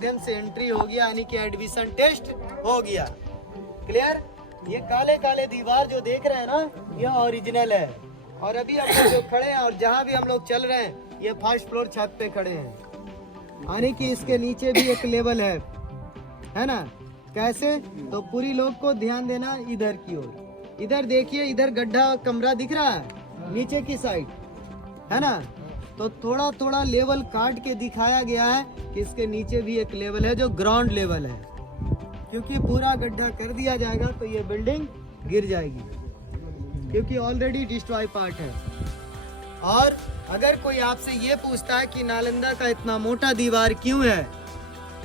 माध्यम से एंट्री हो गया, यानी कि एडमिशन टेस्ट हो गया। क्लियर? ये काले काले दीवार जो देख रहे हैं ना, ये ओरिजिनल है। और अभी हम लोग जो खड़े हैं और जहाँ भी हम लोग चल रहे हैं, ये फर्स्ट फ्लोर छत पे खड़े हैं, यानी कि इसके नीचे भी एक लेवल है ना। कैसे? तो पूरी लोग को ध्यान देना इधर की ओर। इधर देखिए, इधर गड्ढा कमरा दिख रहा है नीचे की साइड, है ना। तो थोड़ा थोड़ा लेवल काट के दिखाया गया है कि इसके नीचे भी एक लेवल है जो ग्राउंड लेवल है, क्योंकि पूरा गड्ढा कर दिया जाएगा तो ये बिल्डिंग गिर जाएगी, क्योंकि ऑलरेडी डिस्ट्रॉय पार्ट है। और अगर कोई आपसे ये पूछता है कि नालंदा का इतना मोटा दीवार क्यों है,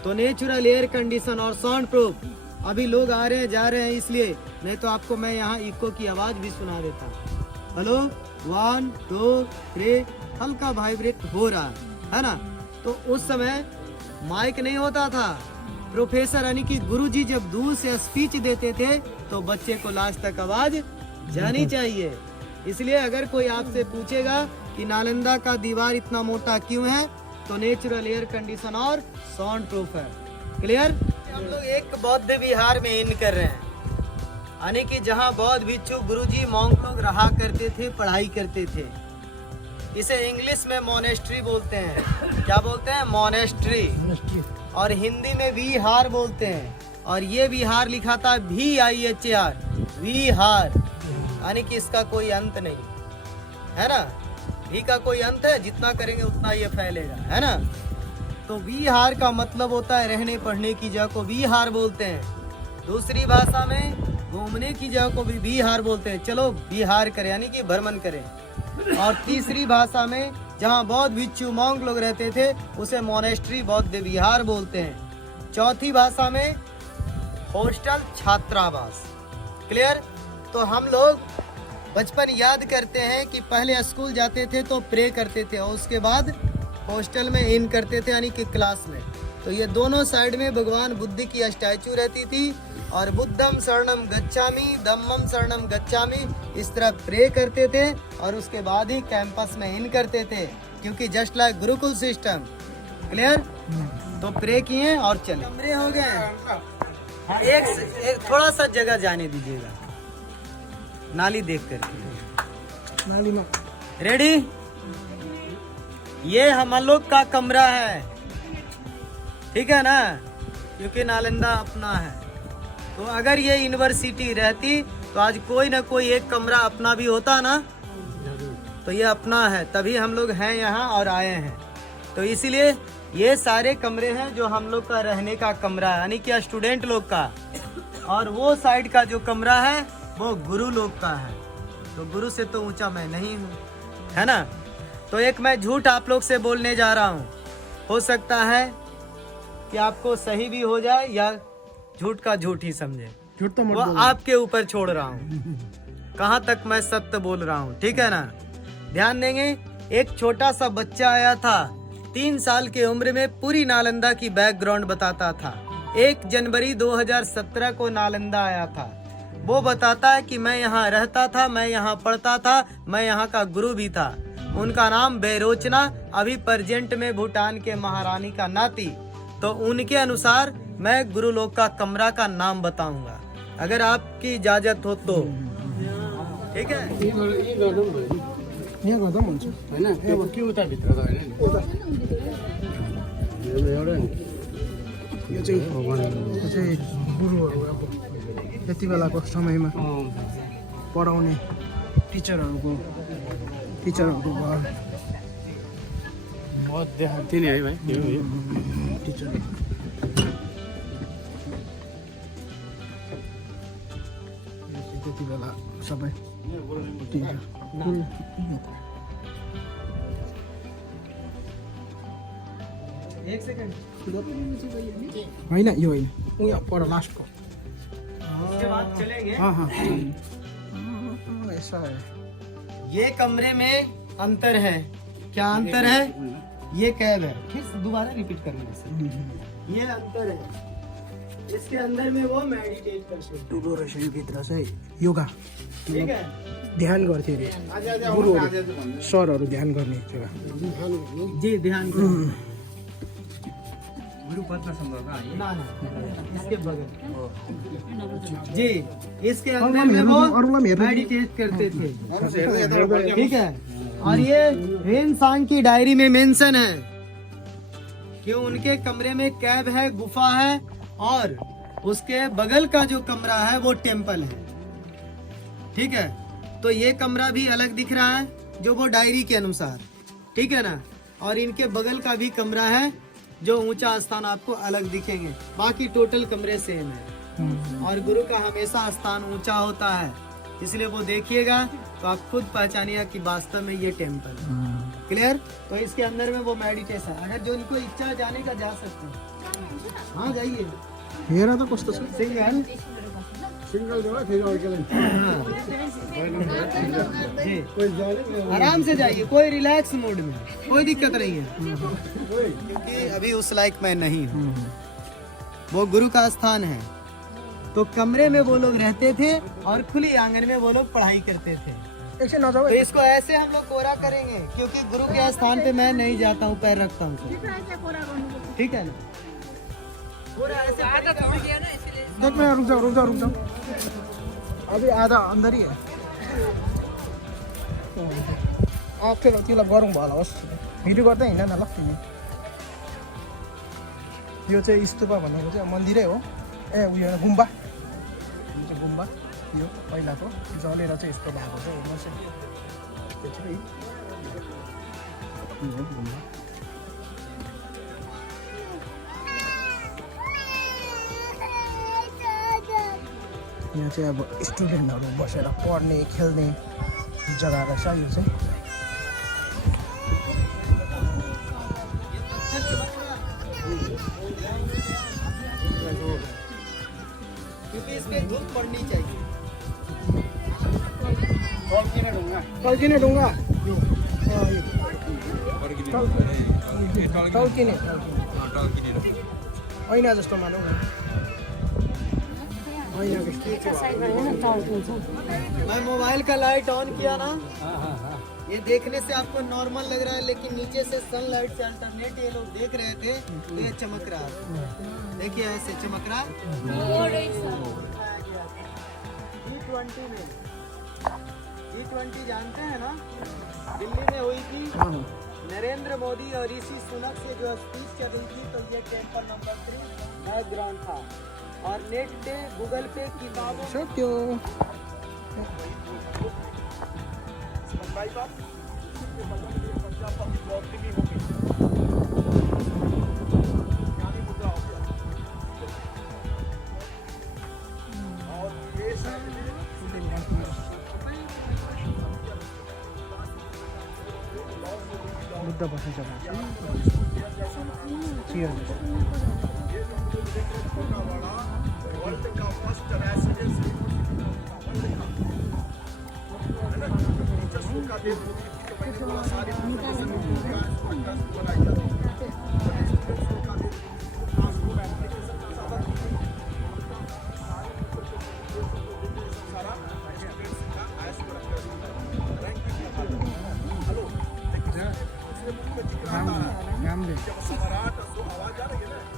तो नेचुरल एयर कंडीशन और साउंड प्रूफ। अभी लोग आ रहे हैं जा रहे हैं इसलिए, नहीं तो आपको मैं यहाँ इको की आवाज भी सुना देता। हेलो 1 2 3 हल्का वाइब्रेट हो रहा है ना। तो उस समय माइक नहीं होता था। प्रोफेसर यानी कि गुरुजी जब दूर से स्पीच देते थे तो बच्चे को लास्ट तक आवाज जानी चाहिए। इसलिए अगर कोई आपसे पूछेगा कि नालंदा का दीवार इतना मोटा क्यों है, तो नेचुरल एयर कंडीशन और साउंड प्रूफ है। क्लियर? हम लोग एक बौद्ध विहार में इन कर रहे हैं, यानी कि जहाँ बौद्ध भिक्षु गुरुजी मॉन्क लोग रहा करते थे, पढ़ाई करते थे। इसे इंग्लिश में मोनेस्ट्री बोलते हैं। क्या बोलते हैं? मोनेस्ट्री। और हिंदी में विहार बोलते हैं। और ये विहार लिखा था VIHAR, विहार, यानी कि इसका कोई अंत नहीं है ना। भी का कोई अंत है? जितना करेंगे उतना ये फैलेगा, है ना। तो विहार का मतलब होता है रहने पढ़ने की जगह को विहार बोलते हैं। दूसरी भाषा में घूमने की जगह को भी विहार बोलते हैं। चलो विहार करें, यानी कि भ्रमण करें। और तीसरी भाषा में जहाँ बौद्ध भिक्षु मॉन्क लोग रहते थे उसे मोनेस्ट्री, बौद्ध विहार बोलते हैं। चौथी भाषा में हॉस्टल, छात्रावास। क्लियर? तो हम लोग बचपन याद करते हैं कि पहले स्कूल जाते थे तो प्रे करते थे और उसके बाद हॉस्टल में इन करते थे, यानी कि क्लास में। तो ये दोनों साइड में भगवान बुद्ध की स्टैचू रहती थी और बुद्धम शरणम गच्छामि, धम्मम शरणम गच्छामि, इस तरह प्रे करते थे और उसके बाद ही कैंपस में इन करते थे, क्योंकि just like Gurukul system. Clear? तो प्रे किए और चले। कमरे हो गए। एक थोड़ा सा जगह जाने दीजिएगा, नाली देख कर। नाली में रेडी? ये हम लोग का कमरा है, ठीक है ना, क्योंकि नालंदा अपना है। तो अगर ये यूनिवर्सिटी रहती तो आज कोई ना कोई एक कमरा अपना भी होता ना। तो ये अपना है, तभी हम लोग हैं यहाँ और आए हैं। तो इसीलिए ये सारे कमरे हैं जो हम लोग का रहने का कमरा है, यानी कि स्टूडेंट लोग का। और वो साइड का जो कमरा है वो गुरु लोग का है। तो गुरु से तो ऊंचा मैं नहीं हूँ, है ना। तो एक मैं झूठ आप लोग से बोलने जा रहा हूँ। हो सकता है कि आपको सही भी हो जाए या झूठ का झूठ ही समझे। झूठ तो मत वो बोलो। आपके ऊपर छोड़ रहा हूँ कहाँ तक मैं सत्य बोल रहा हूँ, ठीक है ना। ध्यान देंगे। एक छोटा सा बच्चा आया था 3 साल की उम्र में, पूरी नालंदा की बैकग्राउंड बताता था। 1 जनवरी 2017 को नालंदा आया था। वो बताता है कि मैं यहाँ रहता था, मैं यहाँ पढ़ता था, मैं यहाँ का गुरु भी था। उनका नाम बेरोचना, अभी प्रेजेंट में भूटान के महारानी का नाती। तो उनके अनुसार मैं गुरु लोग का कमरा का नाम बताऊंगा, अगर आपकी इजाजत हो तो। ठीक है? यहाँ गर्दा पनि हुन्छ होइन, अब के उताभित्र त होइन नि। यो चाहिँ गुरुहरू अब यति बेलाको समयमा पढाउने टिचरहरूको घर बहुत देखाएको नि है भाइ टिचर। त्यति बेला सबै एक सेकंड। होइन, यो होइन, उयो पर लास्टको। उसके बाद चलेंगे। हाँ ऐसा है। ये कमरे में अंतर है। क्या अंतर है? ये कैब है। फिर दोबारा रिपीट करना इसे। ये अंतर है। इसके अंदर में वो मेडिटेट करते हैं। ठुलो रहेछ यो भित्र चाहिँ योगा, ठीक है? ध्यान गर्थे अरे गुरुहरू, सरहरू ध्यान गर्ने जग्गा। जी ध्यान करो। ना ना, इसके बगल जी, इसके अंदर में वो मेडिटेट करते थे। ठीक है, और ये हेन सांग की डायरी में मेंशन है कि उनके कमरे में कैब है, गुफा है, और उसके बगल का जो कमरा है वो टेम्पल है। ठीक है, तो ये कमरा भी अलग दिख रहा है जो वो डायरी के अनुसार, ठीक है ना, और इनके बगल का भी कमरा है जो ऊंचा स्थान आपको अलग दिखेंगे, बाकी टोटल कमरे सेम है। और गुरु का हमेशा स्थान ऊंचा होता है, इसलिए वो देखिएगा तो आप खुद पहचानिएगा कि वास्तव में ये टेम्पल है। क्लियर? तो इसके अंदर में वो मेडिटेशन, अगर जो इनको इच्छा है जाने का जा सकते हैं। हाँ जाइए, हेरा तो कस्तो छ सिंगल सिंगल जो है फेरि अर्कोले जी, आराम से जाइए, कोई रिलैक्स मूड में, कोई दिक्कत नहीं है, क्योंकि अभी उस लायक मैं नहीं हूँ। वो गुरु का स्थान है, तो कमरे में वो लोग रहते थे और खुली आंगन में वो लोग पढ़ाई करते थे। एकछिन नजाऊ तो इसको ऐसे हम लोग कोरा करेंगे, क्योंकि गुरु के स्थान पे मैं नहीं जाता हूँ, पैर रखता हूँ। ठीक है ना, पूरा ऐसे एक मिनट रुक जाओ अभी आधा अंदर ही है। त्यसलाई गरौँ भयो होला होस्, भिडियो गर्दै हिँड न ल तिमी। यो चाहिँ स्तूपा भनेको चाहिँ मन्दिरै हो, ए उयो गुम्बा, यो चाहिँ गुम्बा, यो पहिलाको जलेर चाहिँ यस्तो भएको चाहिँ हेर्नुहोस् है, यो गुम्बा। यहाँ चाहिँ अब स्टुडेन्टहरू बसेर पढ्ने खेल्ने जग्गा रहेछ यो चाहिँ। क्योंकि इसमें धूप पड़नी चाहिए। टल्किने ढुङ्गा टल्किने ऐना जस्तो मानौँ न, ऐना जस्तो। मैं मोबाइल का लाइट ऑन किया ना, ये देखने से आपको नॉर्मल लग रहा है, लेकिन नीचे से सनलाइट से अल्टरनेट ये लोग देख रहे थे तो ये चमक रहा है। देखिए ऐसे चमक रहा है। G20 में, G20 जानते हैं ना, दिल्ली में हुई थी, नरेंद्र मोदी और ऋषि सुनक से जो स्पीच चल रही थी, तो ये टेम्पल नंबर 3 बैकग्राउंड था। और नेट पे, गूगल पे किताबों सक्यो। बुद्ध बस्ने जग्गा चियर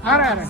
आ रहा है।